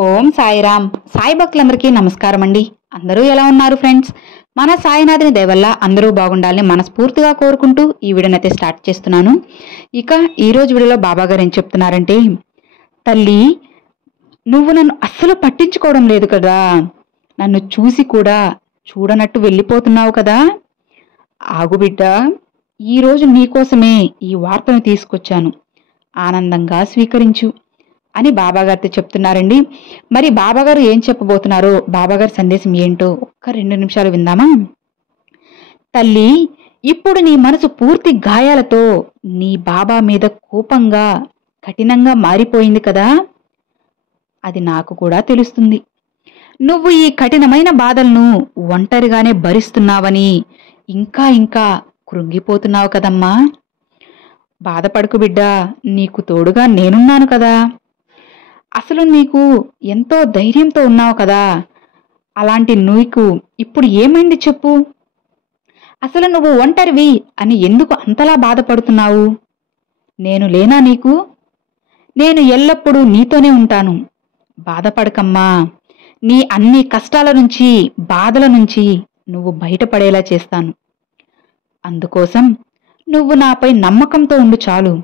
ఓం సాయిరామ్. సాయి భక్తులందరికీ నమస్కారం అండి. అందరూ ఎలా ఉన్నారు ఫ్రెండ్స్? మన సాయినాథుని దయ వల్ల అందరూ బాగుండాలని మనస్ఫూర్తిగా కోరుకుంటూ ఈ వీడియోనైతే స్టార్ట్ చేస్తున్నాను. ఇక ఈరోజు వీడియోలో బాబా గారు ఏం చెప్తున్నారంటే, తల్లి, నువ్వు నన్ను అస్సలు పట్టించుకోవడం లేదు కదా, నన్ను చూసి కూడా చూడనట్టు వెళ్ళిపోతున్నావు కదా. ఆగు బిడ్డ, ఈరోజు నీకోసమే ఈ వార్తను తీసుకొచ్చాను, ఆనందంగా స్వీకరించు అని బాబాగారితో చెప్తున్నారండి. మరి బాబాగారు ఏం చెప్పబోతున్నారో, బాబాగారి సందేశం ఏంటో ఒక్క 2 నిమిషాలు విందామా? తల్లి, ఇప్పుడు నీ మనసు పూర్తి గాయాలతో నీ బాబా మీద కోపంగా కఠినంగా మారిపోయింది కదా. అది నాకు కూడా తెలుస్తుంది. నువ్వు ఈ కఠినమైన బాధలను ఒంటరిగానే భరిస్తున్నావని ఇంకా ఇంకా కృంగిపోతున్నావు కదమ్మా. బాధపడకు బిడ్డా, నీకు తోడుగా నేనున్నాను కదా. అసలు నీకు ఎంతో ధైర్యంతో ఉన్నావు కదా. అలాంటి నీకు ఇప్పుడు ఏమైంది చెప్పు? అసలు నువ్వు ఒంటరివి అని ఎందుకు అంతలా బాధపడుతున్నావు? నేను లేనా నీకు? నేను ఎల్లప్పుడూ నీతోనే ఉంటాను. బాధపడకమ్మా. నీ అన్ని కష్టాల నుంచి, బాధల నుంచి నువ్వు బయటపడేలా చేస్తాను. అందుకోసం నువ్వు నాపై నమ్మకంతో ఉండు చాలు.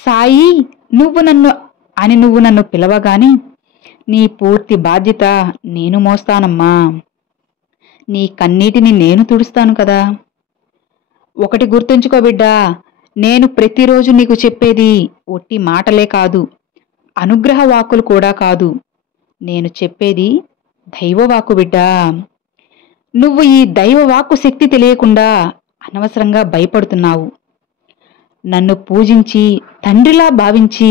సాయి, నువ్వు నన్ను పిలవగానే నీ పూర్తి బాధ్యత నేను మోస్తానమ్మా. నీ కన్నీటిని నేను తుడుస్తాను కదా. ఒకటి గుర్తుంచుకో బిడ్డా, నేను ప్రతిరోజు నీకు చెప్పేది ఒట్టి మాటలే కాదు, అనుగ్రహ వాక్కులు కూడా కాదు. నేను చెప్పేది దైవవాక్కు బిడ్డా. నువ్వు ఈ దైవవాక్కు శక్తి తెలియకుండా అనవసరంగా భయపడుతున్నావు. నన్ను పూజించి తండ్రిలా భావించి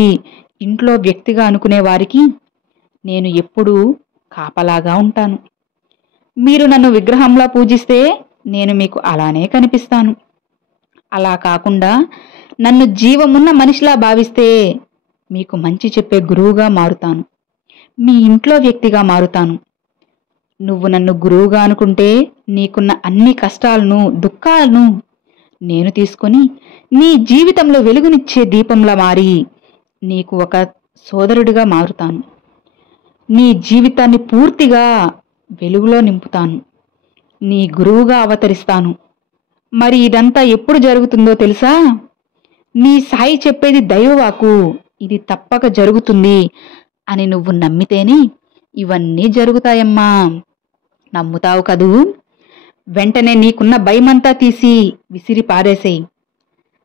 ఇంట్లో వ్యక్తిగా అనుకునే వారికి నేను ఎప్పుడూ కాపలాగా ఉంటాను. మీరు నన్ను విగ్రహంలా పూజిస్తే నేను మీకు అలానే కనిపిస్తాను. అలా కాకుండా నన్ను జీవమున్న మనిషిలా భావిస్తే మీకు మంచి చెప్పే గురువుగా మారుతాను, మీ ఇంట్లో వ్యక్తిగా మారుతాను. నువ్వు నన్ను గురువుగా అనుకుంటే నీకున్న అన్ని కష్టాలను, దుఃఖాలను నేను తీసుకొని నీ జీవితంలో వెలుగునిచ్చే దీపంలా మారి నీకు ఒక సోదరుడిగా మారుతాను. నీ జీవితాన్ని పూర్తిగా వెలుగులో నింపుతాను. నీ గురువుగా అవతరిస్తాను. మరి ఇదంతా ఎప్పుడు జరుగుతుందో తెలుసా? నీ సాయి చెప్పేది దైవవాకు, ఇది తప్పక జరుగుతుంది అని నువ్వు నమ్మితేనే ఇవన్నీ జరుగుతాయమ్మా. నమ్ముతావు కదూ? వెంటనే నీకున్న భయమంతా తీసి విసిరి పారేసేయి.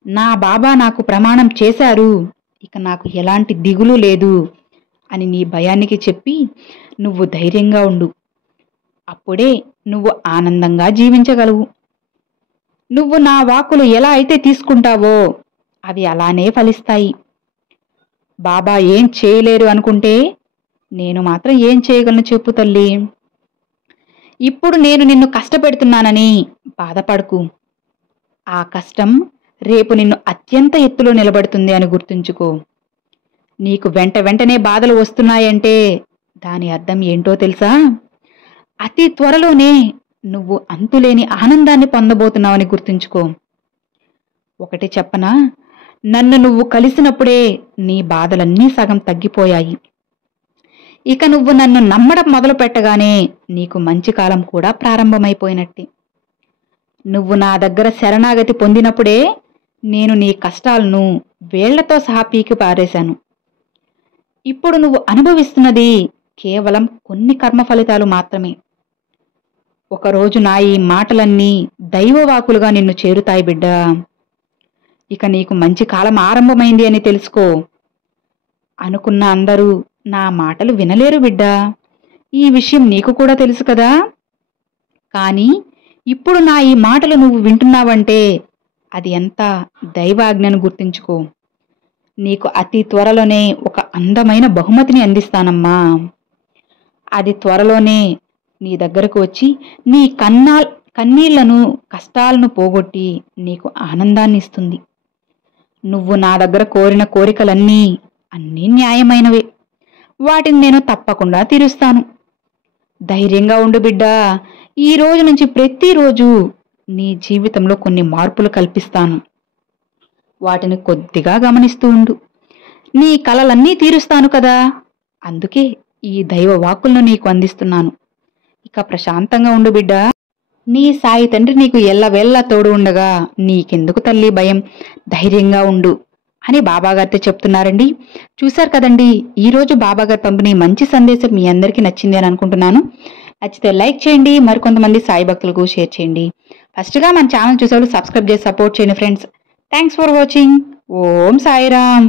నా బాబా నాకు ప్రమాణం చేశారు, ఇక నాకు ఎలాంటి దిగులు లేదు అని నీ భయానికి చెప్పి నువ్వు ధైర్యంగా ఉండు. అప్పుడే నువ్వు ఆనందంగా జీవించగలవు. నువ్వు నా వాక్కులు ఎలా అయితే తీసుకుంటావో అవి అలానే ఫలిస్తాయి. బాబా ఏం చేయలేరు అనుకుంటే నేను మాత్రం ఏం చేయగలను చెప్పు తల్లి. ఇప్పుడు నేను నిన్ను కష్టపెడుతున్నానని బాధపడకు. ఆ కష్టం రేపు నిన్ను అత్యంత ఎత్తులో నిలబడుతుంది అని గుర్తుంచుకో. నీకు వెంటనే బాధలు వస్తున్నాయంటే దాని అర్థం ఏంటో తెలుసా? అతి త్వరలోనే నువ్వు అంతులేని ఆనందాన్ని పొందబోతున్నావని గుర్తుంచుకో. ఒకటి చెప్పనా? నన్ను నువ్వు కలిసినప్పుడే నీ బాధలన్నీ సగం తగ్గిపోయాయి. ఇక నువ్వు నన్ను నమ్మడం మొదలు పెట్టగానే నీకు మంచి కాలం కూడా ప్రారంభమైపోయినట్టే. నువ్వు నా దగ్గర శరణాగతి పొందినప్పుడే నేను నీ కష్టాలను వేళ్లతో సహా పీకి పారేశాను. ఇప్పుడు నువ్వు అనుభవిస్తున్నది కేవలం కొన్ని కర్మ ఫలితాలు మాత్రమే. ఒకరోజు నా ఈ మాటలన్నీ దైవవాకులుగా నిన్ను చేరుతాయి బిడ్డా. ఇక నీకు మంచి కాలం ఆరంభమైంది అని తెలుసుకో. అనుకున్న అందరూ నా మాటలు వినలేరు బిడ్డా. ఈ విషయం నీకు కూడా తెలుసు కదా. కానీ ఇప్పుడు నా ఈ మాటలు నువ్వు వింటున్నావంటే అది ఎంత దైవాజ్ఞను గుర్తుంచుకో. నీకు అతి త్వరలోనే ఒక అందమైన బహుమతిని అందిస్తానమ్మా. అది త్వరలోనే నీ దగ్గరకు వచ్చి నీ కన్నీళ్లను, కష్టాలను పోగొట్టి నీకు ఆనందాన్ని ఇస్తుంది. నువ్వు నా దగ్గర కోరిన కోరికలన్నీ అన్నీ న్యాయమైనవే. వాటిని నేను తప్పకుండా తీరుస్తాను. ధైర్యంగా ఉండు బిడ్డా. ఈ రోజు నుంచి ప్రతిరోజు నీ జీవితంలో కొన్ని మార్పులు కల్పిస్తాను. వాటిని కొద్దిగా గమనిస్తూ ఉండు. నీ కలలన్నీ తీరుస్తాను కదా. అందుకే ఈ దైవ వాక్కులను నీకు అందిస్తున్నాను. ఇక ప్రశాంతంగా ఉండు బిడ్డ. నీ సాయి తండ్రి నీకు ఎల్లవేళ్ళ తోడు ఉండగా నీకెందుకు తల్లి భయం, ధైర్యంగా ఉండు అని బాబాగారితో చెప్తున్నారండి. చూశారు కదండి, ఈరోజు బాబాగారు పంపిణీ మంచి సందేశం మీ అందరికీ నచ్చింది అని అనుకుంటున్నాను. నచ్చితే లైక్ చేయండి, మరికొంతమంది సాయి భక్తులకు షేర్ చేయండి. ఫస్ట్గా మన ఛానల్ చూసేవాళ్ళు సబ్స్క్రైబ్ చేసి సపోర్ట్ చేయండి friends. Thanks for watching. Om Sairam.